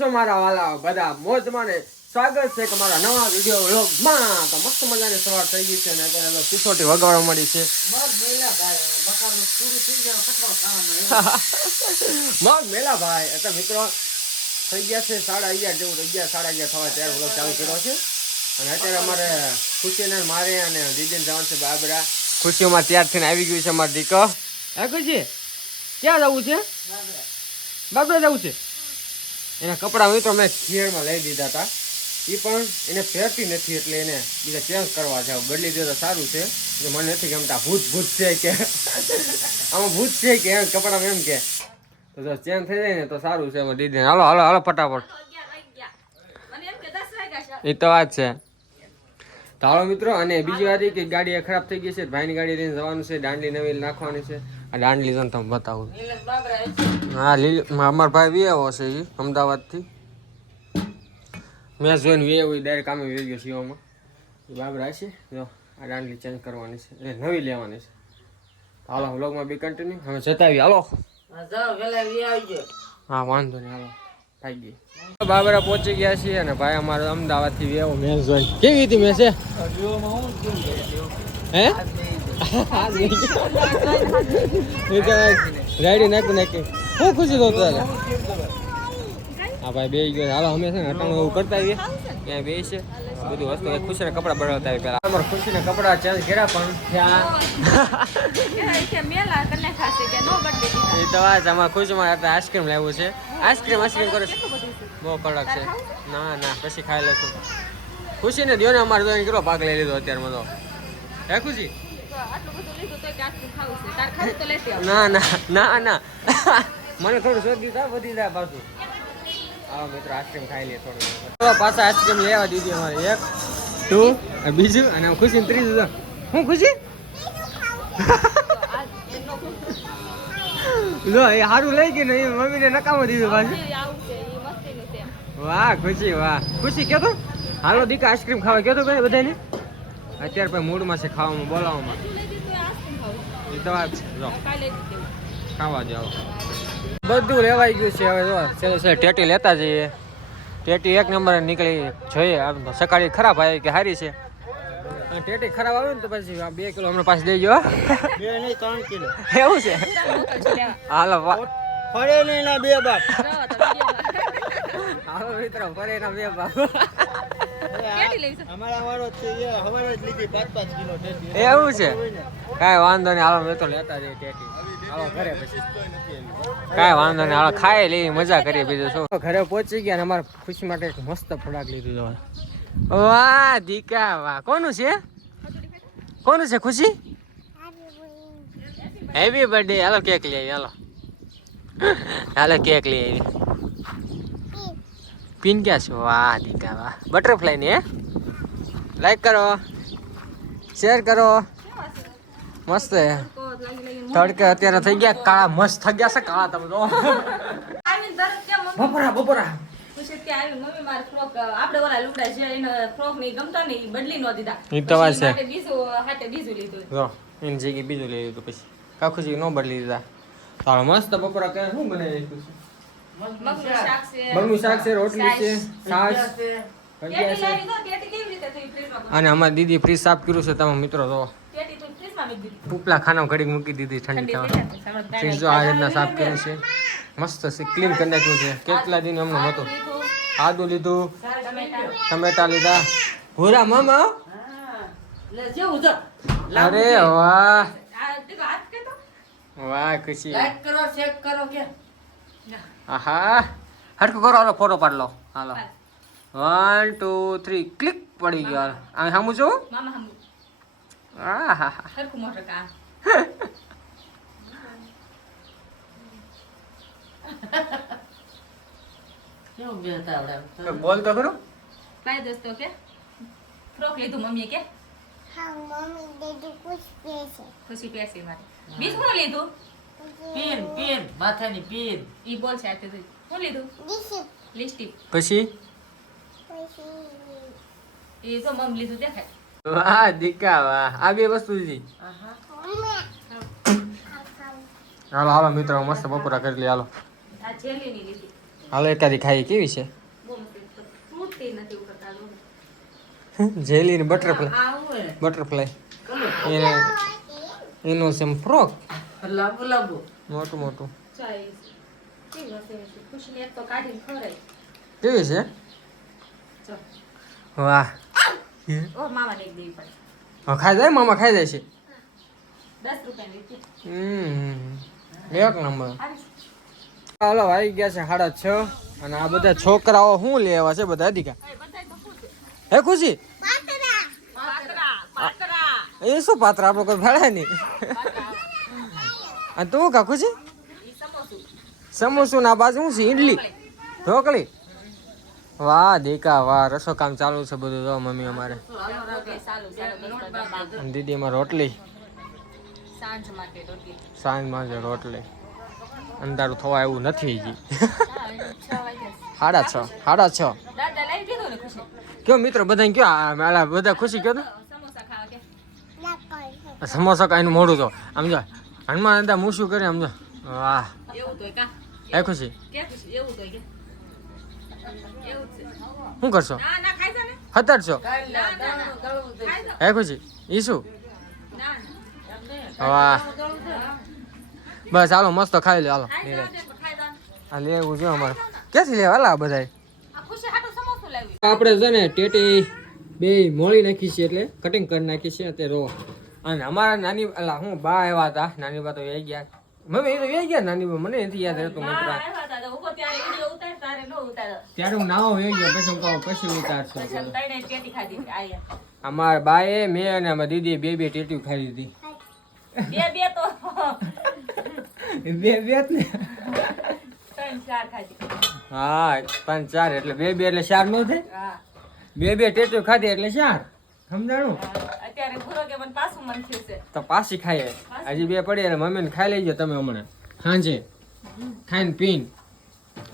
છો મારા વાલા બધા મોજમાં ને સ્વાગત છે તમારા નવા વિડિયો વ્લોગમાં. તો મસ્ત મજાની સવાર થઈ ગઈ છે અને અત્યારે સિસોટી વગાડવા મળી છે. મગ મેલા ભાઈ એટલે મિત્રો થઈ ગયા છે 11:30 જેવું થઈ ગયા, 11:30 થવા ત્યારે વ્લોગ ચાલુ કર્યો છે. અને અત્યારે અમારે ખુશીને મારે અને દીદીને જવાનું છે બાબરા. ખુશીઓમાં તૈયાર થઈને આવી ગયું છે અમારી દીકો. હે ખુશી ક્યાં જવું છે? બાબરા જવું છે. એના કપડાં હોય તો અમે ખીરમાં લઈ દીધા હતા, એ પણ એને પહેરતી નથી એટલે એને બીજા ચેન્જ કરવા જાવ. બદલી દે તો સારું છે, મને નથી ગમતા. ભૂત છે કે આમાં ભૂત છે કે એમ કપડામાં એમ કે તો જો ચેન્જ થઈ જાય ને તો સારું છે. એમાં દીદી હાલો હાલો હાલો ફટાફટ, એ તો વાત છે. તો હાલો મિત્રો, અને બીજી વાત એ કે ગાડી ખરાબ થઈ ગઈ છે, ભાઈની ગાડી લઈને જવાનું છે, દાંડલી નવી નાખવાની છે. આ દાંડલી જન તમે બતાવું. હા અમારા ભાઈ વી આવ્યો છે એ અમદાવાદથી. મેં જોઈને વી આવ્યો ડાયરેક્ટ કામે વી ગયો સીઓમાં. એ બાબરા છે જો આ દાંડલી ચેન્જ કરવાની છે, એટલે નવી લેવાની છે. હાલો વ્લોગમાં બી કન્ટિન્યુ, હવે જતા આવી. હાલો હા વાંધો નહીં, હાલો થઈ ગઈ. બાબરા પહોંચી ગયા છીએ અને ભાઈ અમારે અમદાવાદથી વી આવ્યો. મેં જોઈને કેવી હતી મેં છે હે ગાડી નાખી શું ખુશી તો તારે. હા ભાઈ બે ગયો. હાલો અમે છે ને અટાણું એવું કરતા આવીએ ત્યાં બે છે બધું વસ્તુ. ખુશીને કપડાં બદલાવતા આવી પહેલાં. અમારે ખુશીને કપડાં ચેન્જ કર્યા પણ એ તો વાત અમારે ખુશીમાં આઈસ્ક્રીમ લાવ્યું છે. આઈસ્ક્રીમ કરે છે બહુ કડક છે. ના ના પછી ખાઈ લેશું. ખુશીને દો ને અમારે તો કેટલો ભાગ લઈ લીધો અત્યારમાં તો. હે ખુશી? ના ના ના ના મને થોડું શોધી દીધા વધી જાય પાછું. આવો મિત્રો આઈસ્ક્રીમ ખાઈ લે થોડું. પાછા આઈસ્ક્રીમ લેવા દીધી અમારે 1 2 બીજું અને ખુશી ત્રીજું. હું ખુશી જો એ સારું લઈ ગયું ને એ મમ્મીને નકામો દીધું પાછું. વાહ ખુશી વાહ. ખુશી કયો તો હાલો દીકા આઈસ્ક્રીમ ખાવા કયો તો કઈ બધાને. અત્યારે પછી મૂડમાં છે ખાવામાં બોલાવવામાં. એ તો વાત છે જો ખાવા જાવ બધું લેવાઈ ગયું છે. હવે જો ચાલો છે ટેટી લેતા જઈએ. ટેટી 1 નંબર નીકળી જોઈએ. સકાળી ખરાબ આવી કે સારી છે. ટેટી ખરાબ આવે ને તો પછી 2 કિલો હમણાં પાછી દેજો. 2 નહીં 3 કિલો એવું છે. હાલો ફરે નહીં ના 2 બાપ. હાલો મિત્રો ફરે ના 2 બાપ. અમારા વાળો છે એ હવારે જ લીધી 5-5 કિલો ટેટી. એવું છે કાંઈ વાંધો નહીં. હાલો મેં તો લેતા જઈએ ટેટી. હાલો ઘરે પછી કાંઈ વાંધો નહીં. હાલો ખાઈ લઈ મજા કરીએ બીજું શું. ઘરે પહોંચી ગયા અને અમારે ખુશી માટે એક મસ્ત ફળાક લીધું. વાહ દીકા વાહ. કોનું છે કોનું છે ખુશી? Happy birthday. હાલો કેક લઈ આવી. હાલો હાલો કેક લઈ આવી. પિન ક્યાં છે? વાહ દીકા વાહ. બટરફ્લાય ની હે. લાઈક કરો શેર કરો. મસ્ત હે. તડકે અત્યારે થઈ ગયા કાળા મસ્ત થઈ ગયા છે કાળા. તમે તો બપોરા બપોરા બીજું લઈ લીધું પછી કાકુજી નો બદલી દીધા. મસ્ત બપોરા ક્યાં શું બનાવી મગનું શાક છે, રોટલી છે, છાશ અને અમારી દીદી ફ્રીજ સાફ કર્યું છે. તમે મિત્રો તો ઉપલા ખાના ઘડી મૂકી દીધી ઠંડી થવા. ફ્રીજ જો આ રીતના સાફ કર્યું છે. મસ્ત છે ક્લીન કરી નાખ્યું છે. કેટલા દિન અમને હતું. આદુ લીધું, ટમેટા લીધા. ભૂરા મામા અરે વાહ વાહ ખુશી. આહા હરખું કરો. હાલો ફોટો પાડ લો. હાલો 1 2 3 ક્લિક પડી ગયો. આ સામું છું. આહા બોલ તો ખરું. કઈ દોસ્તો કે ફ્રોક લીધું મમ્મીએ કે હા મમ્મી દીદી કુછ પૈસે ખુશી પૈસે મારે બીજ હું લીધું પીન માથાની પીન ઈ બોલ છે આતે હું લીધું લિપસ્ટિક પછી એ તો મમ લીધું દેખાય. વાહ દીકા વાહ. આ બે વસ્તુ લીધી. હાલો હાલો મિત્રો મસ્ત બપોરા કરી લે. હાલો આ જેલી ની લીધી. હાલો એકાદી ખાઈ કેવી છે બહુ મસ્ત તૂટતી નથી ઉકળતા જો. જેલી ને બટરફ્લાય આ હોય બટરફ્લાય કલર એને એનો સેમ ફ્રોક લાંબુ લાંબુ મોટું મોટું ચાઈ કેવી હશે ખુશીને એક તો કાઢીને ખવડાવી. કેવી છે જો વાહ ઓ મામાને એક દેવી પડે. હા ખાઈ જાય મામા ખાઈ જાય છે 10 રૂપિયાની લીધી. એક નંબર આવી હાલો આવી ગયા છે 6:30 અને આ બધા છોકરાઓ શું લેવા છે બધા અધિકા બધાય તો શું છે હે ખુશી પાતરા એ શું પાત્ર આપણો કોઈ ભેળાય નહીં અને તું કા ખુશી ઈ સમોસું સમોસું ના બાજુ શું છે ઈડલી ઢોકળી વાહ દેકા વાહ રસો કામ ચાલુ છે બધું જો મમ્મી અમારે રોટલી ચાલુ છે અને દીદી અમારે રોટલી સાંજ માટે રોટલી સાંજમાં છે રોટલી અંધારું થવા એવું નથી હજી 6 વાગ્યા 6:30 6:30 દાદા લઈ દીધું ને ખુશી કયો મિત્રો બધાને કયો આ બધા ખુશી કયો તો સમોસા ખાવા કે ના કોઈ સમોસા કાંઈનું મોડું તો આમ જો હનુમાન દાદા મૂછું કરે આમ જો વાહ એવું તોય કા હે ખુશી કે ખુશી એવું તોય કે એવું જ છે શું કરશો ના ના ખાઈ જા ને 1700 ખાઈ જા હે ખુશી ઈ શું ના વાહ બસ હાલો મસ્ત ખાઈ લે હાલો ખાઈ જા ને ખાઈ જા આ લેવું જો અમારે ક્યાંથી લેવા હાલા બધાય આ ખુશી હાટું સમોસું લાવી આપણે છે ને ટેટી બે મોળી નાખી છે એટલે કટિંગ કરી નાખી છે તે રો અને અમારા નાની અલા હું બા આવ્યા હતા નાની બા તો વહી ગયા મમ્મી એ તો વહી ગયા નાની બા મને નથી યાદ રહેતું મિત્ર આવ્યા હતા તો ઉભો ત્યારે વિડિયો ઉતાર તારે ન ઉતાર ત્યારે હું નાવો વહી ગયો પછી હું કહું પછી ઉતારશું પછી અમે તઈને પેટી ખાધી આયા અમારા બાએ મેં અને અમારી દીદી બે ટેટી ખાઈ લીધી બે તો બે જ ને 3-4 ખાધી હા 5-4 એટલે બે એટલે 4 નો થાય હા બે ટેટી ખાધી એટલે 4 સમજાણું અત્યારે પૂરો કે મને પાછું મન થયું છે તો પાછી ખાઈએ હજી બે પડી એટલે મમ્મીને ખાઈ લેજો તમે હમણાં સાંજે ખાઈને પીને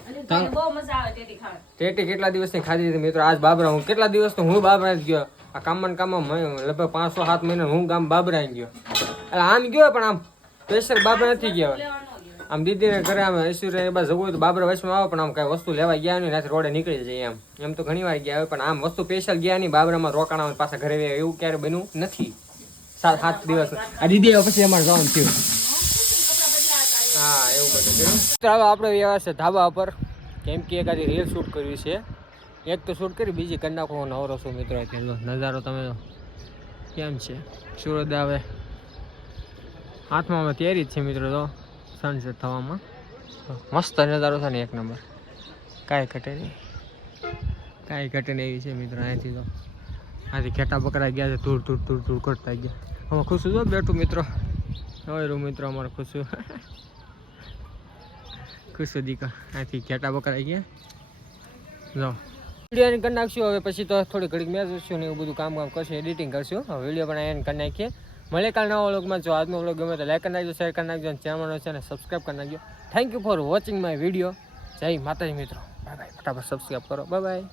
અને તને બહુ મજા આવે ટેટી ખાવાની ટેટી કેટલા દિવસની ખાધી હતી મિત્રો આજ બાબરા હું કેટલા દિવસ તો હું બાબરા જ ગયો આ કામમાં લગભગ 5-7 મહિના હું ગામ બાબરા ગયો એટલે આમ ગયો પણ આમ સ્પેશિયલ બાબરા નથી ગયા આમ દીદીને ઘરે આમ ઐશ્વર્ય એ બાજુ જવું હોય તો બાબરા વચમાં આવે પણ આમ કાંઈ વસ્તુ લેવા ગયા નહીં નાથી રોડે નીકળી જાય એમ તો ઘણી વાર ગયા હોય પણ આમ વસ્તુ સ્પેશિયલ ગયા નહીં બાબરામાં રોકાણા હોય પાછા ઘરે આવ્યા એવું ક્યારે બન્યું નથી 7 દિવસ આ દીદી આવ્યા પછી અમારે જવાનું થયું હા એવું બધું થયું ચાલો આપણે વ્યવહાર છે ધાબા ઉપર કેમ કે એકાદી રીલ શૂટ કરવી છે એક તો શૂટ કરી બીજી કરી નાખો નવરો છું મિત્રો અત્યારે નજારો તમે કેમ છે સૂરજ આવે હાથમાં અમે તૈયારી જ છે મિત્રો તો સનસેટ થવામાં મસ્ત નજારો છે ને એક નંબર કાંઈ ઘટે નહીં એવી છે મિત્રો અહીંથી તો આથી ખેટા પકડાઈ ગયા છે ધૂળ કરતા ગયા અમે ખુશું જો બેઠું મિત્રો હવે મિત્રો અમારે ખુશું દીકા અહીંથી ખેટા પકડાઈ ગયા જો વિડીયો કરી નાખશું હવે પછી તો થોડી ઘડીક મેં જોઈશું ને એવું બધું કામ કરશું એડિટિંગ કરશું હવે વિડીયો પણ એને કરી નાખીએ મળે કાલ નવા વ્લોગમાં જો આજનો વ્લોગ ગમે તો લાઈક કરી નાખજો શેર કરી નાખજો અને ચેનલ છે ને સબસ્ક્રાઈબ કરી નાખજો thank you for watching my video જય માતાજી મિત્રો બાય બાય ફટાફટ સબસ્ક્રાઈબ કરો બાય બાય